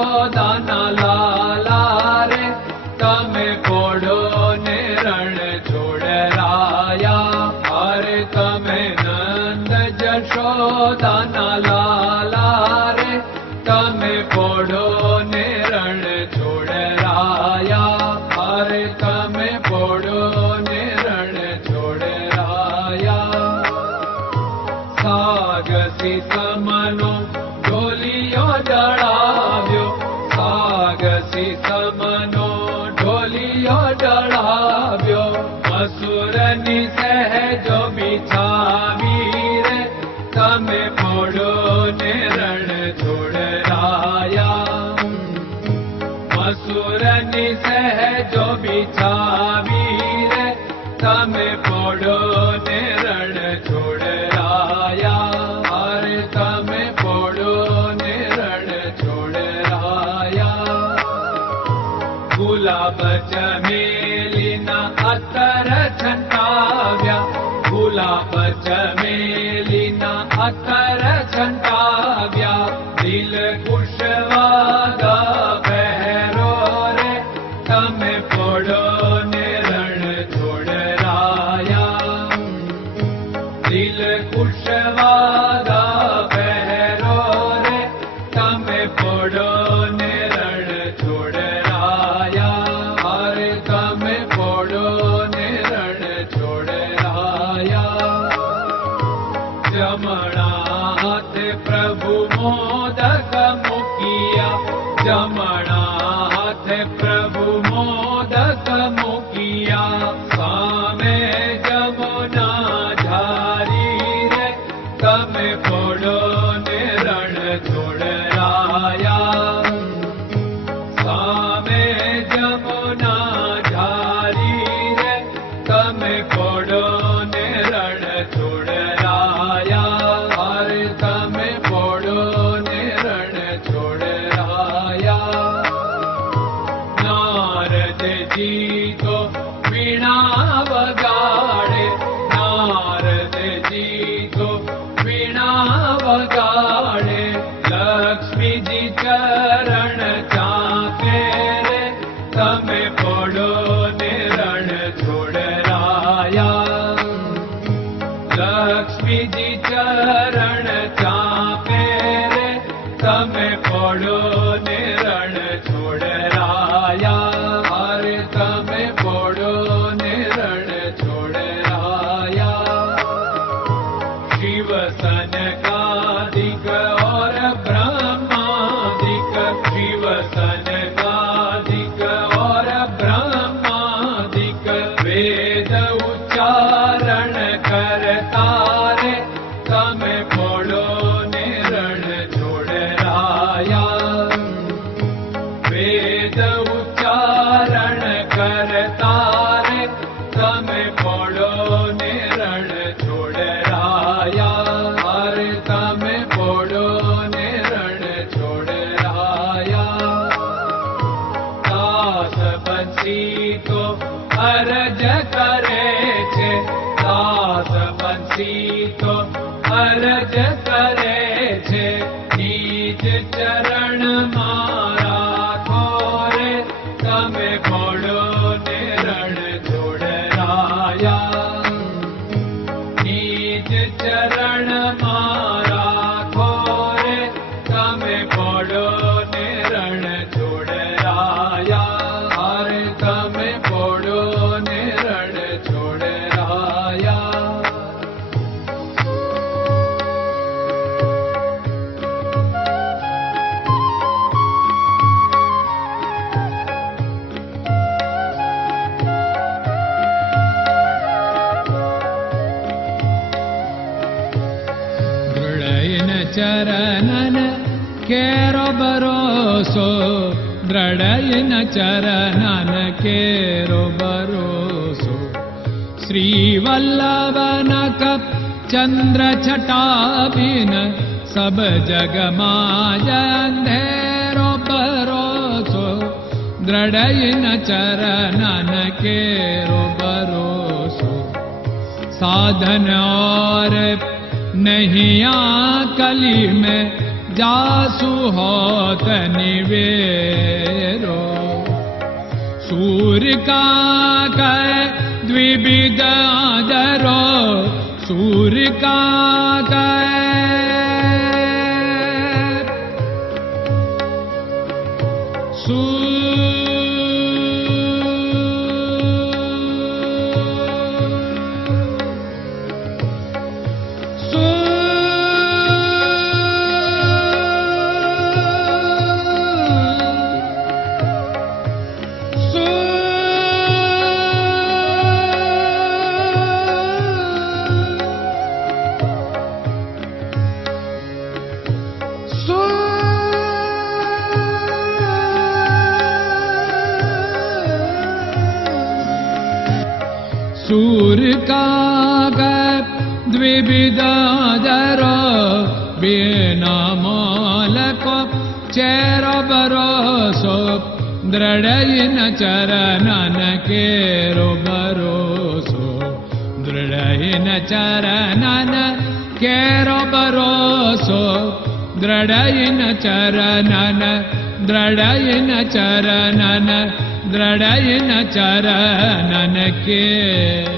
જશોદાના લાલા રે તમે પોડો ને રણ છોડરાયા. અરે તમે નંદ જશોદાના લાલા રે તમે પોડો ને રણ છોડરાયા. અરે તમે પોડો ને રણ છોડરાયા. સાગસી સમનો ઢોલિયો ડળાવ્યો, સાગસી સમનો ઢોલિયો ડળાવ્યો. મસૂરની સહેજો બિછાવી રે તમે પોડો ને રણ છોડરાયા. મસૂરની સહેજો બિછાવી રે તમે પોડો ને રણ છોડરાયા. અરે તમે પોડો ને રણ છોડરાયા. ગુલાબ ચમેલીના અત્તર છંટાવ્યા, ગુલાબ ચમેલીના અત્તર છંટાવ્યા. દિલ કુશવાદા પહેરો રે તમે પોડો ને રણ છોડરાયા. દિલ કુશવાદા પહેરો રે તમે પોડો ને રણ છોડરાયા. અરે તમે પોડો ને રણ છોડરાયા. જમણા હાથે પ્રભુ મોદક મૂકિયા, જમણા હાથે પ્રભુ મોદક મૂકિયા. સામે જમુના ઝારી રે તમે પોડો ને રણ છોડરાયા. સામે જમુના ઝારી રે તમે પોડો ને રણ છોડરાયા. અરે તમે પોડો ને રણ છોડરાયા. નારદજી તો વીણા વગાડે, નારદજી તો વીણા વગાડે. લક્ષ્મીજી ચરણ ચાકે રે તમે પોડો ને રણ છોડરાયા. લક્ષ્મીજી ચરણ ચાપે રે તમે પોડો ને રણ છોડરાયા. અરે તમે પોડો ને રણ છોડરાયા. શિવ સનકાદિક और ब्रह्मादिक, शिव सनकादिक और ब्रह्मादिक. वेद उच्चारण करता रे તમે પોડો ને રણ છોડરાયા. વેદ ઉચ્ચારણ કરતા રે તમે પોડો ને રણ છોડરાયા. અરે તમે પોડો ને રણ છોડરાયા. દાસ બંસી તો અરજ કરે છે, દાસ બંસી તો અરજ કરે છે. નીચ ચરણ મારા ખોરે તમે પોડો ને રણ છોડરાયા. નીચ ચરણ મારા ખોરે તમે પોડો ને રણ છોડરાયા. અરે તમે પોડો ને રણ છોડરાયા. ચરણન કેરો ભરોસો, દ્રઢયન ચરણન કેરો ભરોસો. શ્રી વલ્લભન કપ ચંદ્ર છટાબિન સબ જગમાં અંધેરો ભરોસો. દ્રઢયન ચરણન કેરો ભરોસો. साधन और नहीं कली में जासु होत निवेरो। सूर्य का कै द्विविध आदरो, सूर्य का सूर्य का द्विविधादरो, बिना मोल को चेर भरोसो, दृढ़ चरणन केरो भरोसो, दृढ़ चरणन केरो भरोसो, दृढ़ चरणन, दृढ़ चरणन, दृढ़ चरणन के।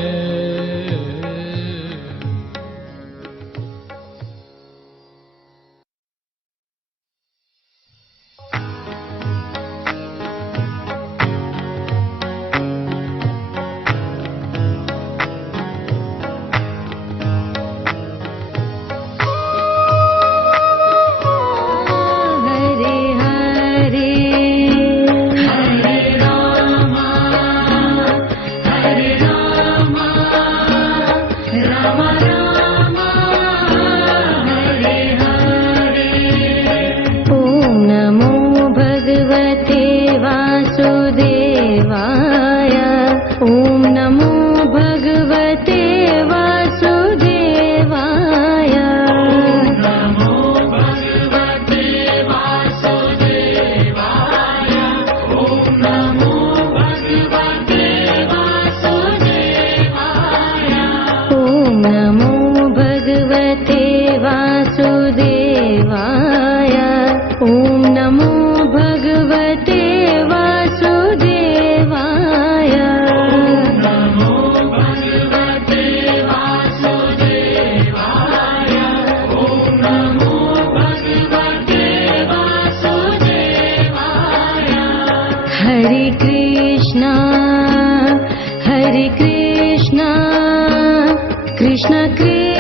Hare Krishna, Krishna Krishna